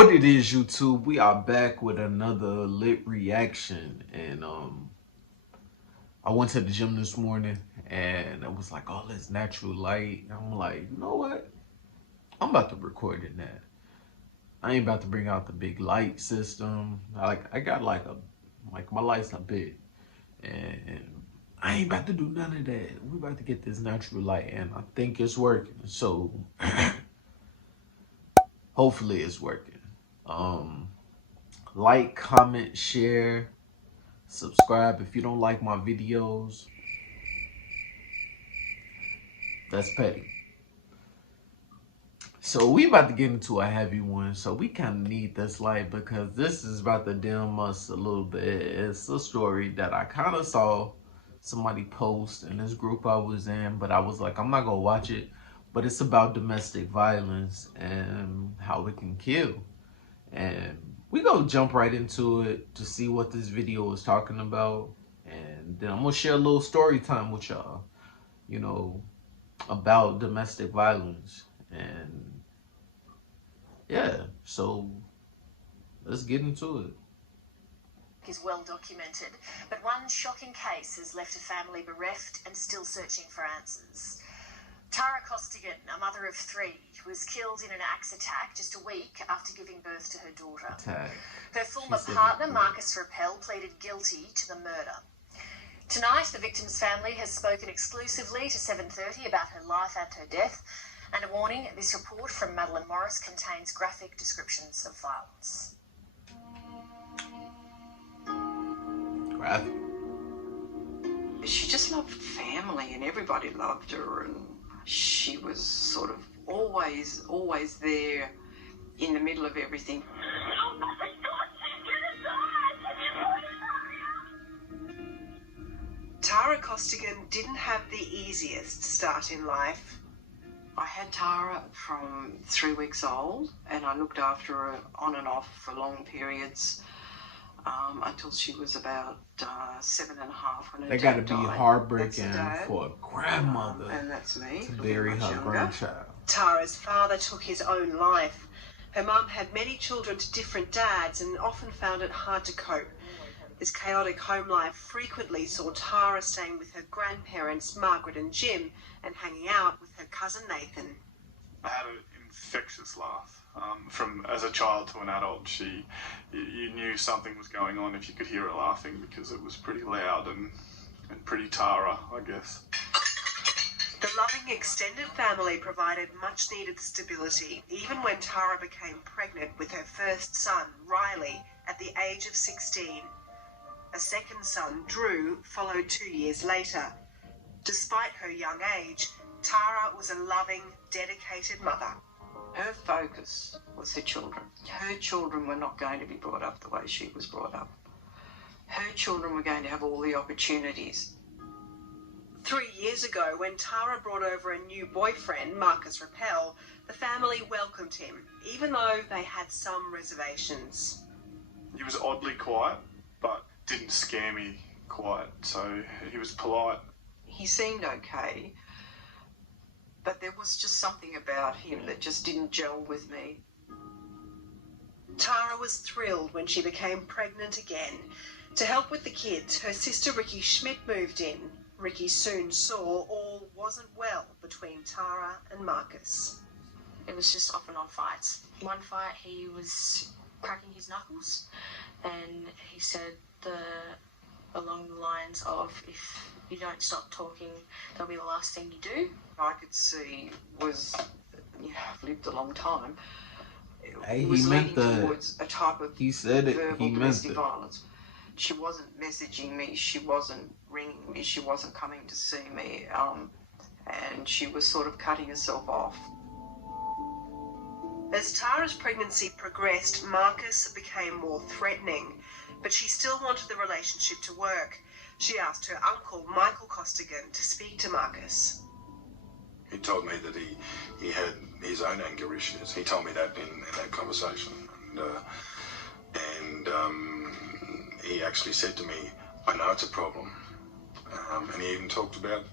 What it is, YouTube? We are back with another lit reaction, and I went to the gym this morning, and it was like all this natural light. And I'm like, you know what? I'm about to record in that. I ain't about to bring out the big light system. I got like my lights are big, and I ain't about to do none of that. We about to get this natural light, and I think it's working. So hopefully it's working. Um, like, comment, share. Subscribe if you don't like my videos. That's petty. So we about to get into a heavy one. So we kind of need this light because this is about to dim us a little bit. It's a story that I kind of saw somebody post in this group I was in, but I was like, I'm not gonna watch it. But it's about domestic violence and how it can kill. And we gonna jump right into it to see what this video is talking about. And then I'm gonna share a little story time with y'all, you know, about domestic violence. And yeah, so let's get into it. Is well documented, but one shocking case has left a family bereft and still searching for answers. Tara Costigan, a mother of three, was killed in an axe attack just a week after giving birth to her daughter. Her former partner, Marcus Rappel, pleaded guilty to the murder. Tonight, the victim's family has spoken exclusively to 7:30 about her life and her death, and a warning, this report from Madeline Morris contains graphic descriptions of violence. Graphic. She just loved family and everybody loved her, and she was sort of always there in the middle of everything. Tara Costigan didn't have the easiest start in life. I had Tara from 3 weeks old, and I looked after her on and off for long periods until she was about 7.5 when her That dad gotta be died. heartbreaking for a grandmother and that's me, to bury her grandchild. Tara's father took his own life. Her mum had many children to different dads and often found it hard to cope. This chaotic home life frequently saw Tara staying with her grandparents, Margaret and Jim, and hanging out with her cousin Nathan. I had an infectious laugh. From as a child to an adult, you knew something was going on if you could hear her laughing because it was pretty loud and pretty Tara, I guess. The loving extended family provided much needed stability, even when Tara became pregnant with her first son, Riley, at the age of 16. A second son, Drew, followed 2 years later. Despite her young age, Tara was a loving, dedicated mother. Her focus was her children. Her children were not going to be brought up the way she was brought up. Her children were going to have all the opportunities. 3 years ago, when Tara brought over a new boyfriend, Marcus Rappel, the family welcomed him, even though they had some reservations. He was oddly quiet, but didn't scare me quiet, so he was polite. He seemed okay, but there was just something about him that just didn't gel with me. Tara was thrilled when she became pregnant again. To help with the kids, her sister Ricky Schmidt moved in. Ricky soon saw all wasn't well between Tara and Marcus. It was just off and on fights. One fight, he was cracking his knuckles, and he said along the lines of, if you don't stop talking, that'll be the last thing you do. I could see was, I've lived a long time. Hey, was he meant leading towards a type of he said it, verbal he meant domestic it. violence. She wasn't messaging me, she wasn't ringing me, she wasn't coming to see me, and she was sort of cutting herself off. As Tara's pregnancy progressed, Marcus became more threatening, but she still wanted the relationship to work. She asked her uncle, Michael Costigan, to speak to Marcus. He told me that he had his own anger issues. He told me that in that conversation. And he actually said to me, I know it's a problem. And he even talked about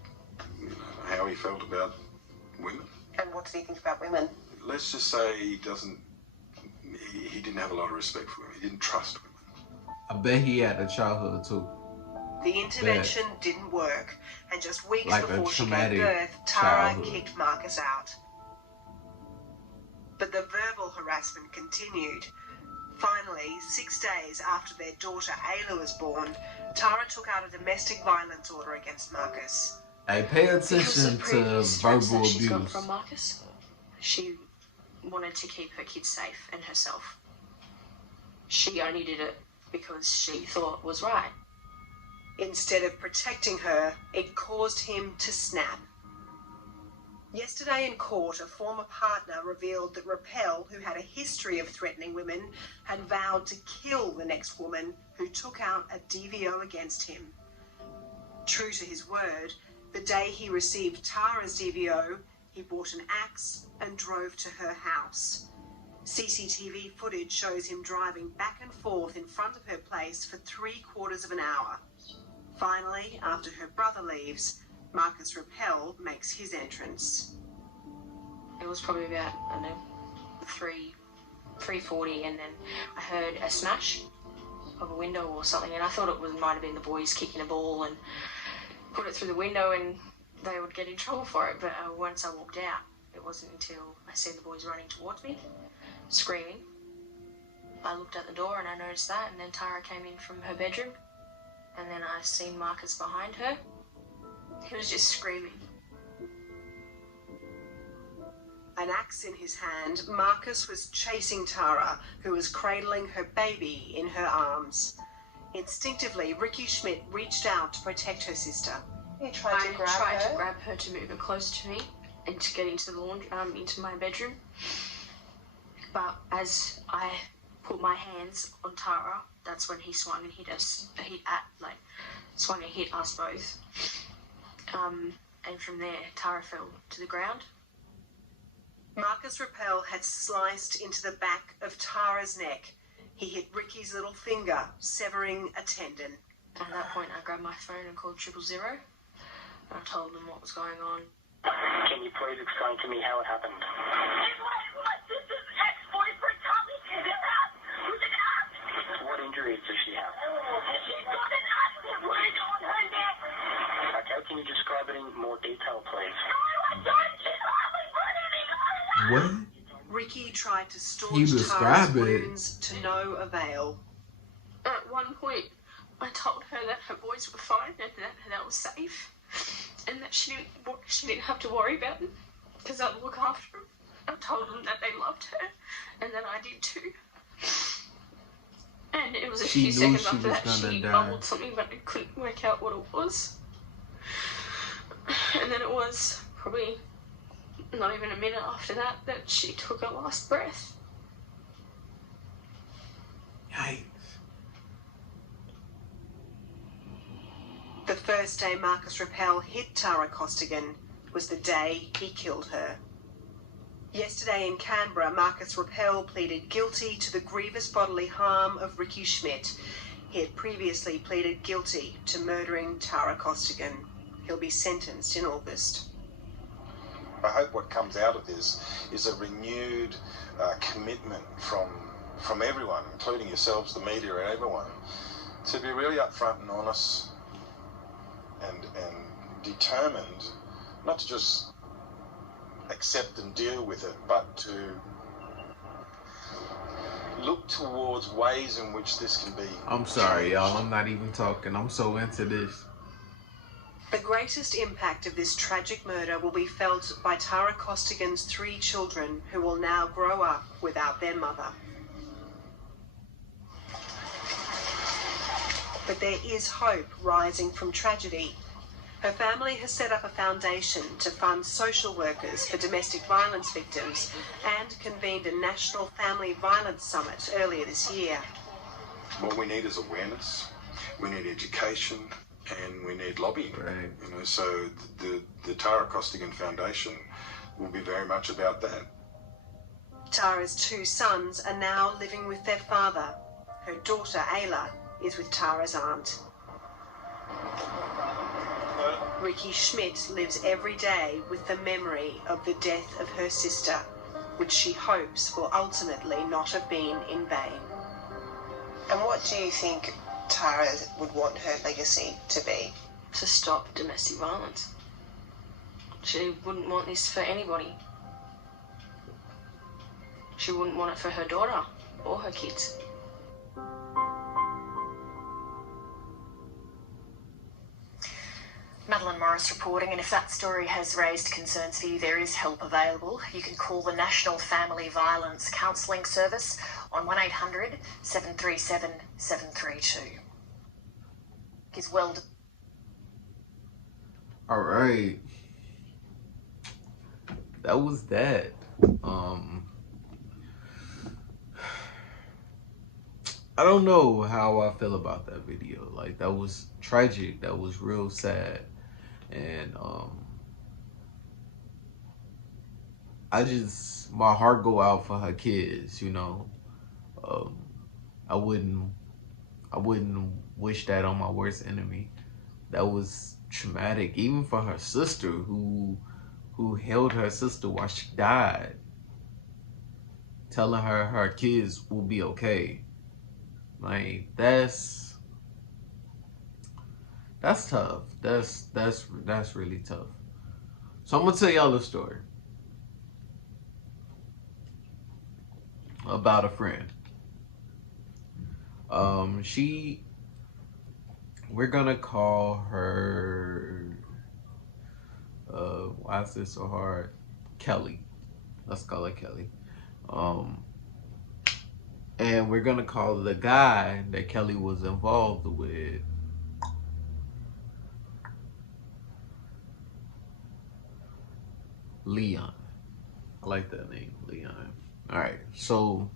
how he felt about women. And what did he think about women? Let's just say he doesn't he didn't have a lot of respect for women. He didn't trust women. I bet he had a childhood too. The intervention didn't work, and just weeks Like a before she gave traumatic birth, Tara childhood. kicked Marcus out. But the verbal harassment continued. Finally, 6 days after their daughter Ayla was born, Tara took out a domestic violence order against Marcus. Hey, pay Because attention of to previous threats verbal that she's got abuse. from Marcus, she wanted to keep her kids safe and herself. She only did it because she thought was right. Instead of protecting her, it caused him to snap. Yesterday in court, a former partner revealed that Rappel, who had a history of threatening women, had vowed to kill the next woman who took out a DVO against him. True to his word, the day he received Tara's DVO, he bought an axe and drove to her house. CCTV footage shows him driving back and forth in front of her place for 3/4 of an hour. Finally, after her brother leaves, Marcus Rappel makes his entrance. It was probably about, I don't know, 3:40, and then I heard a smash of a window or something, and I thought it might have been the boys kicking a ball and put it through the window and they would get in trouble for it. But once I walked out, it wasn't until I seen the boys running towards me, screaming. I looked at the door and I noticed that, and then Tara came in from her bedroom, and then I seen Marcus behind her. He was just screaming. An axe in his hand, Marcus was chasing Tara, who was cradling her baby in her arms. Instinctively, Ricky Schmidt reached out to protect her sister. I tried to grab her to move her closer to me and to get into the into my bedroom. But as I put my hands on Tara, that's when he swung and hit us. Swung and hit us both. And from there, Tara fell to the ground. Marcus Rappel had sliced into the back of Tara's neck. He hit Ricky's little finger, severing a tendon. At that point, I grabbed my phone and called 000. I told them what was going on. Can you please explain to me how it happened? It was my sister's ex-boyfriend coming to their house with an axe. What injuries does she have? She's got an axe wound on her neck. Okay, can you describe it in more detail, please? I don't. She's hardly breathing. What? Ricky tried to He staunch Tara's described it. wounds to no avail. At one point, I told her that her boys were fine and that they were safe, and that she didn't have to worry about them because I'd look after them. I told them that they loved her, and that I did too. And it was a She few knew seconds she after was that gonna she die. mumbled something, but I couldn't work out what it was. And then it was probably not even a minute after that she took her last breath. Yikes. The first day Marcus Rappel hit Tara Costigan was the day he killed her. Yesterday in Canberra, Marcus Rappel pleaded guilty to the grievous bodily harm of Ricky Schmidt. He had previously pleaded guilty to murdering Tara Costigan. He'll be sentenced in August. I hope what comes out of this is a renewed commitment from everyone, including yourselves, the media, and everyone, to be really upfront and honest and determined not to just accept and deal with it, but to look towards ways in which this can be. I'm sorry, y'all. I'm not even talking. I'm so into this. The greatest impact of this tragic murder will be felt by Tara Costigan's 3 children, who will now grow up without their mother. But there is hope rising from tragedy. Her family has set up a foundation to fund social workers for domestic violence victims and convened a national family violence summit earlier this year. What we need is awareness, we need education, and we need lobbying. Right. You know, so the Tara Costigan Foundation will be very much about that. Tara's 2 sons are now living with their father. Her daughter, Ayla, is with Tara's aunt. Ricky Schmidt lives every day with the memory of the death of her sister. which she hopes will ultimately not have been in vain. And what do you think Tara would want her legacy to be? To stop domestic violence. She wouldn't want this for anybody. She wouldn't want it for her daughter or her kids. Madeline Morris reporting, and if that story has raised concerns for you, there is help available. You can call the National Family Violence Counselling Service on 1800 737 732. Is well. All right, that was that. I don't know how I feel about that video. Like, that was tragic. That was real sad. And my heart go out for her kids, you know. I wouldn't wish that on my worst enemy. That was traumatic, even for her sister who held her sister while she died, telling her her kids will be okay. Like, that's tough. That's really tough. So I'm gonna tell y'all a story about a friend. We're gonna call her, why is this so hard? Kelly. Let's call her Kelly. And we're gonna call the guy that Kelly was involved with Leon. I like that name, Leon. All right, so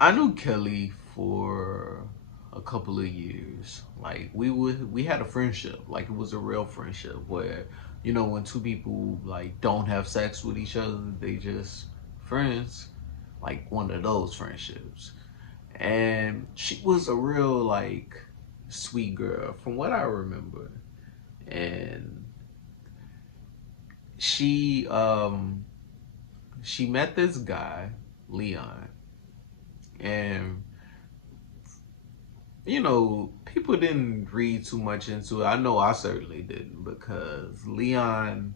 I knew Kelly for a couple of years. Like, we had a friendship. Like, it was a real friendship where, you know, when two people like don't have sex with each other, they just friends. Like, one of those friendships. And she was a real, like, sweet girl from what I remember. And she met this guy, Leon, and, you know, people didn't read too much into it. I know I certainly didn't, because Leon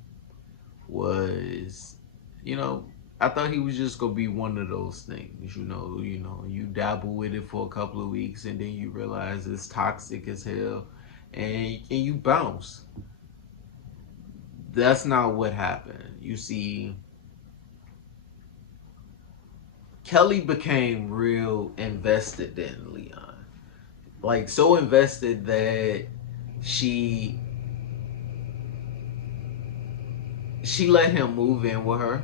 was, you know, I thought he was just gonna be one of those things, you know, you dabble with it for a couple of weeks and then you realize it's toxic as hell and you bounce. That's not what happened. You see, Kelly became real invested in Leon. Like, so invested that she let him move in with her.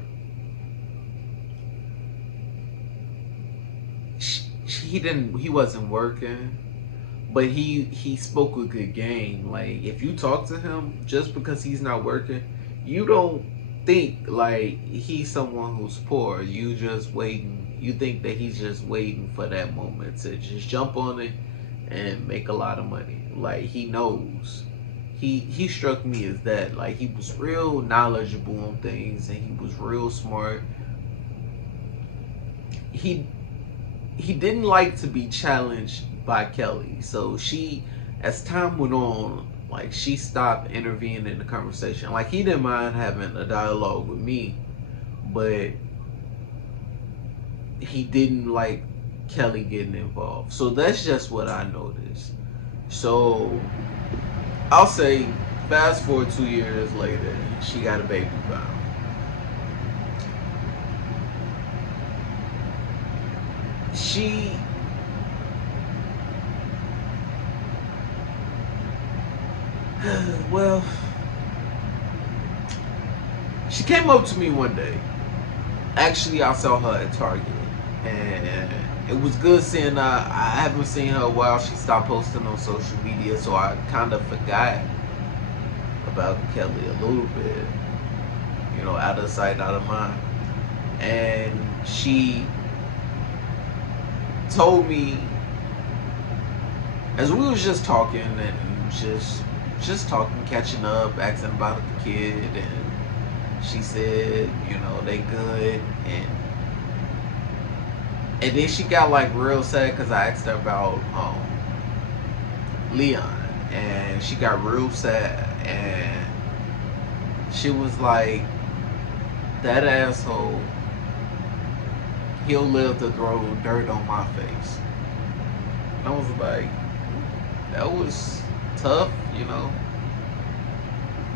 He wasn't working, but he spoke a good game. Like, if you talk to him, just because he's not working, you don't think like he's someone who's poor. You just waiting. You think that he's just waiting for that moment to just jump on it and make a lot of money. Like, he knows. He struck me as that. Like, he was real knowledgeable on things and he was real smart. He didn't like to be challenged by Kelly. So as time went on, like, she stopped intervening in the conversation. Like, he didn't mind having a dialogue with me, but he didn't like Kelly getting involved. So that's just what I noticed. So I'll say, fast forward 2 years later, she got a baby by him. She came up to me one day. Actually, I saw her at Target, and it was good seeing her. I haven't seen her in a while. She stopped posting on social media, so I kind of forgot about Kelly a little bit. You know, out of sight, out of mind. And she told me, as we was just talking and just talking, catching up, asking about the kid, and She said, you know, they good, and then she got like real sad because I asked her about Leon, and she got real sad, and she was like, that asshole, he'll live to throw dirt on my face. And I was like, that was tough, you know.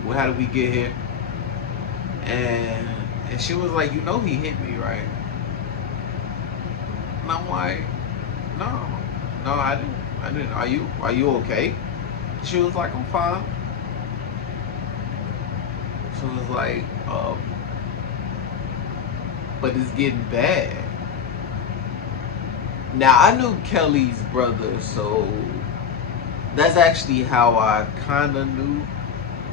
Well, how did we get here? And she was like, you know, he hit me, right? And I'm like, no, I didn't. Are you okay? She was like, I'm fine. She was like, but it's getting bad. Now, I knew Kelly's brother, so that's actually how I kind of knew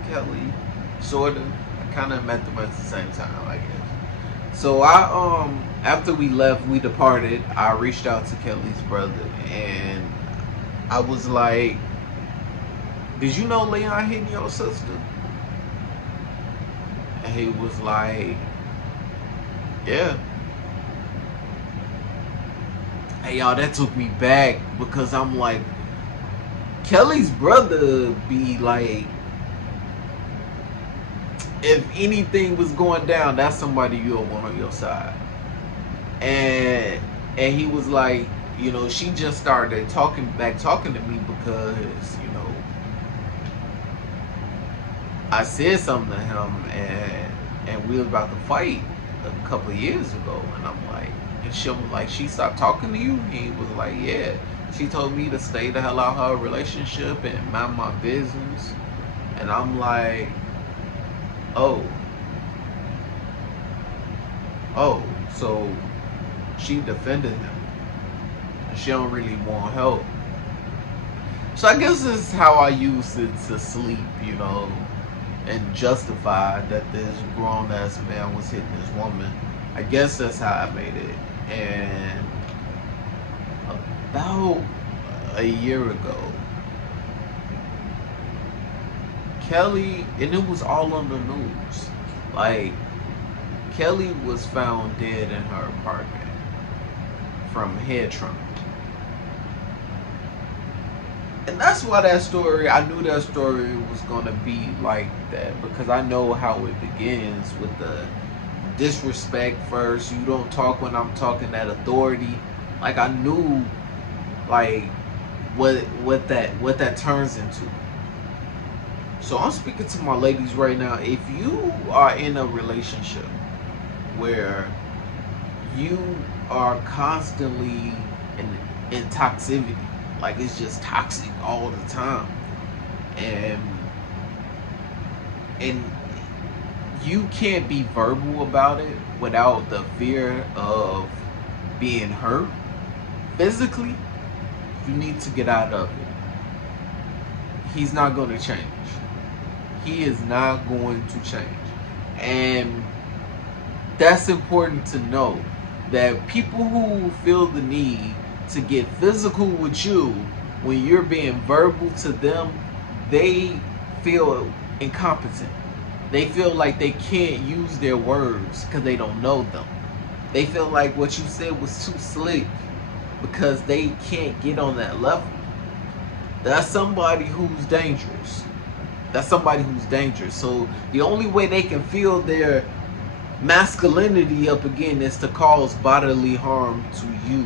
Kelly, sort of. I kind of met them at the same time, I guess. So I, after we left, we departed, I reached out to Kelly's brother, and I was like, did you know Leon hit your sister? And he was like, yeah. Hey, y'all, that took me back, because I'm like, Kelly's brother be like, if anything was going down, that's somebody you'll want on your side. And he was like, you know, she just started talking to me because, you know, I said something to him, and we was about to fight a couple of years ago, and I'm like, and she was like, she stopped talking to you? He was like, yeah. She told me to stay the hell out of her relationship and mind my business. And I'm like, oh, so she defended him. She don't really want help. So I guess this is how I use it to sleep, you know, and justify that this grown ass man was hitting this woman. I guess that's how I made it. And about a year ago, Kelly, and it was all on the news, like, Kelly was found dead in her apartment from head trauma. And that's why that story, I knew that story was gonna be like that, because I know how it begins with the disrespect first. You don't talk when I'm talking, that authority. Like, I knew, like, what that turns into. So I'm speaking to my ladies right now. If you are in a relationship where you are constantly in toxicity, like it's just toxic all the time, and you can't be verbal about it without the fear of being hurt physically, you need to get out of it. He's not going to change. He is not going to change. And that's important to know, that people who feel the need to get physical with you when you're being verbal to them, they feel incompetent. They feel like they can't use their words because they don't know them. They feel like what you said was too slick because they can't get on that level. That's somebody who's dangerous. That's somebody who's dangerous. So the only way they can feel their masculinity up again is to cause bodily harm to you.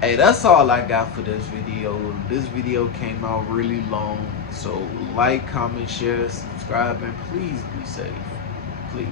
Hey, that's all I got for this video. This video came out really long. So like, comment, share, subscribe, and please be safe. Please.